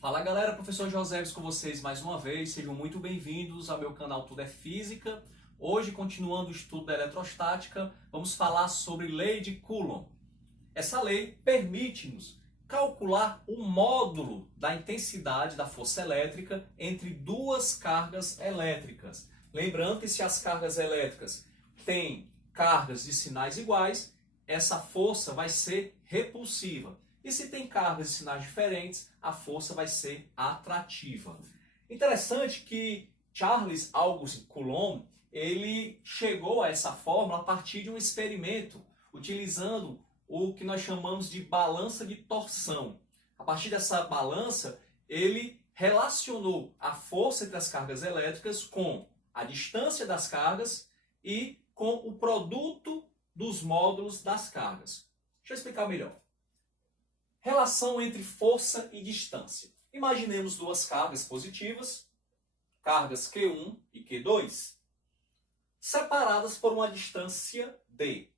Fala galera, professor Joséves com vocês mais uma vez, sejam muito bem-vindos ao meu canal Tudo é Física. Hoje, continuando o estudo da eletrostática, vamos falar sobre lei de Coulomb. Essa lei permite-nos calcular o módulo da intensidade da força elétrica entre duas cargas elétricas. Lembrando que se as cargas elétricas têm cargas de sinais iguais, essa força vai ser repulsiva. E se tem cargas e sinais diferentes, a força vai ser atrativa. Interessante que Charles Auguste Coulomb, ele chegou a essa fórmula a partir de um experimento, utilizando o que nós chamamos de balança de torção. A partir dessa balança, ele relacionou a força entre as cargas elétricas com a distância das cargas e com o produto dos módulos das cargas. Deixa eu explicar melhor. Relação entre força e distância. Imaginemos duas cargas positivas, cargas Q1 e Q2, separadas por uma distância D.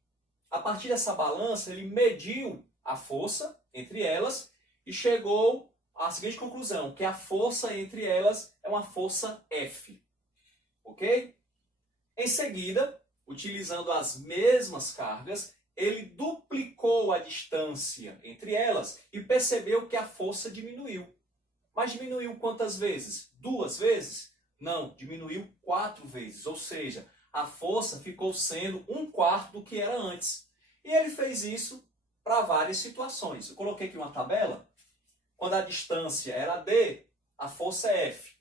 A partir dessa balança, ele mediu a força entre elas e chegou à seguinte conclusão, que a força entre elas é uma força F. Ok? Em seguida, utilizando as mesmas cargas, ele duplicou a distância entre elas e percebeu que a força diminuiu. Mas diminuiu quantas vezes? 2 vezes? Não, diminuiu 4 vezes. Ou seja, a força ficou sendo 1/4 do que era antes. E ele fez isso para várias situações. Eu coloquei aqui uma tabela. Quando a distância era D, a força é F.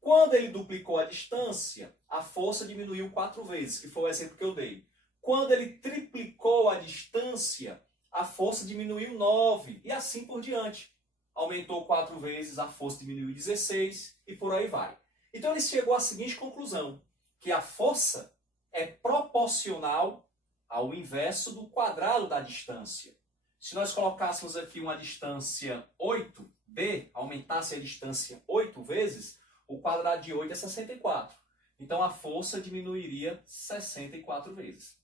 Quando ele duplicou a distância, a força diminuiu 4 vezes, que foi o exemplo que eu dei. Quando ele triplicou a distância, a força diminuiu 9 e assim por diante. Aumentou 4 vezes, a força diminuiu 16 e por aí vai. Então ele chegou à seguinte conclusão, que a força é proporcional ao inverso do quadrado da distância. Se nós colocássemos aqui uma distância 8D, aumentasse a distância 8 vezes, o quadrado de 8 é 64. Então a força diminuiria 64 vezes.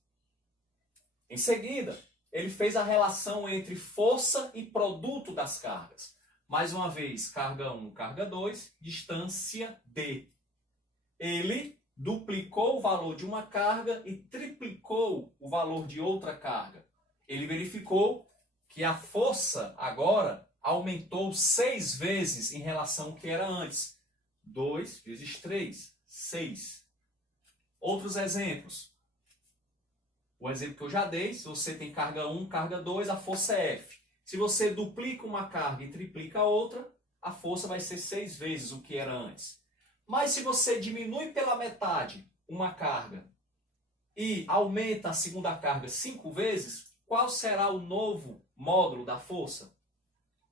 Em seguida, ele fez a relação entre força e produto das cargas. Mais uma vez, carga 1, carga 2, distância D. Ele duplicou o valor de uma carga e triplicou o valor de outra carga. Ele verificou que a força agora aumentou 6 vezes em relação ao que era antes. 2 vezes 3, 6. Outros exemplos. O exemplo que eu já dei, se você tem carga 1, carga 2, a força é F. Se você duplica uma carga e triplica a outra, a força vai ser 6 vezes o que era antes. Mas se você diminui pela metade uma carga e aumenta a segunda carga 5 vezes, qual será o novo módulo da força?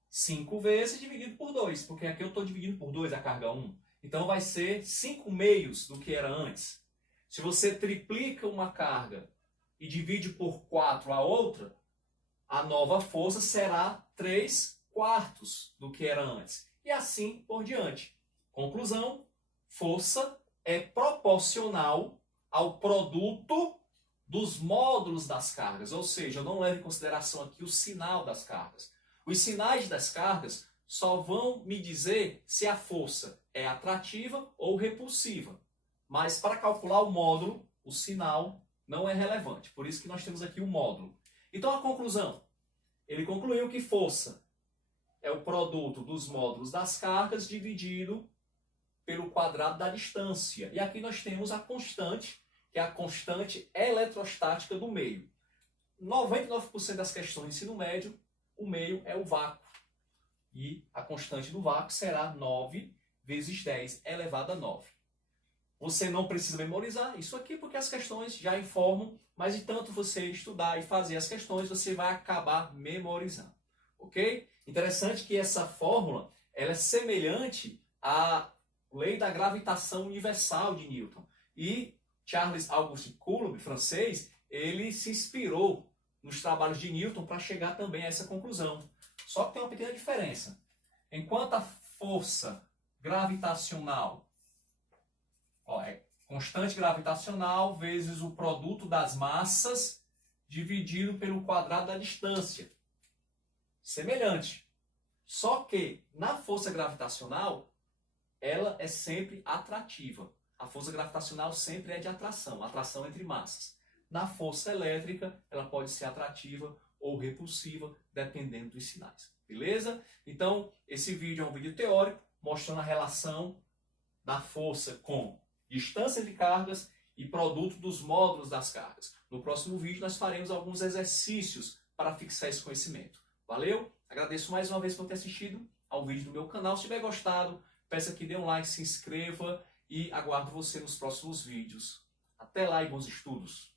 5 vezes dividido por 2, porque aqui eu estou dividindo por 2 a carga 1. Então vai ser 5 meios do que era antes. Se você triplica uma carga e divide por 4 a outra, a nova força será 3/4 do que era antes. E assim por diante. Conclusão, força é proporcional ao produto dos módulos das cargas. Ou seja, eu não levo em consideração aqui o sinal das cargas. Os sinais das cargas só vão me dizer se a força é atrativa ou repulsiva. Mas para calcular o módulo, o sinal não é relevante. Por isso que nós temos aqui o módulo. Então a conclusão. Ele concluiu que força é o produto dos módulos das cargas dividido pelo quadrado da distância. E aqui nós temos a constante, que é a constante eletrostática do meio. 99% das questões do ensino médio, o meio é o vácuo. E a constante do vácuo será 9 vezes 10 elevado a 9. Você não precisa memorizar isso aqui porque as questões já informam, mas de tanto você estudar e fazer as questões, você vai acabar memorizando. Ok? Interessante que essa fórmula ela é semelhante à lei da gravitação universal de Newton. E Charles Auguste Coulomb, francês, ele se inspirou nos trabalhos de Newton para chegar também a essa conclusão. Só que tem uma pequena diferença. Enquanto a força gravitacional é constante gravitacional vezes o produto das massas dividido pelo quadrado da distância. Semelhante. Só que na força gravitacional, ela é sempre atrativa. A força gravitacional sempre é de atração entre massas. Na força elétrica, ela pode ser atrativa ou repulsiva, dependendo dos sinais. Beleza? Então, esse vídeo é um vídeo teórico, mostrando a relação da força com distância de cargas e produto dos módulos das cargas. No próximo vídeo, nós faremos alguns exercícios para fixar esse conhecimento. Valeu? Agradeço mais uma vez por ter assistido ao vídeo do meu canal. Se tiver gostado, peço que dê um like, se inscreva e aguardo você nos próximos vídeos. Até lá e bons estudos!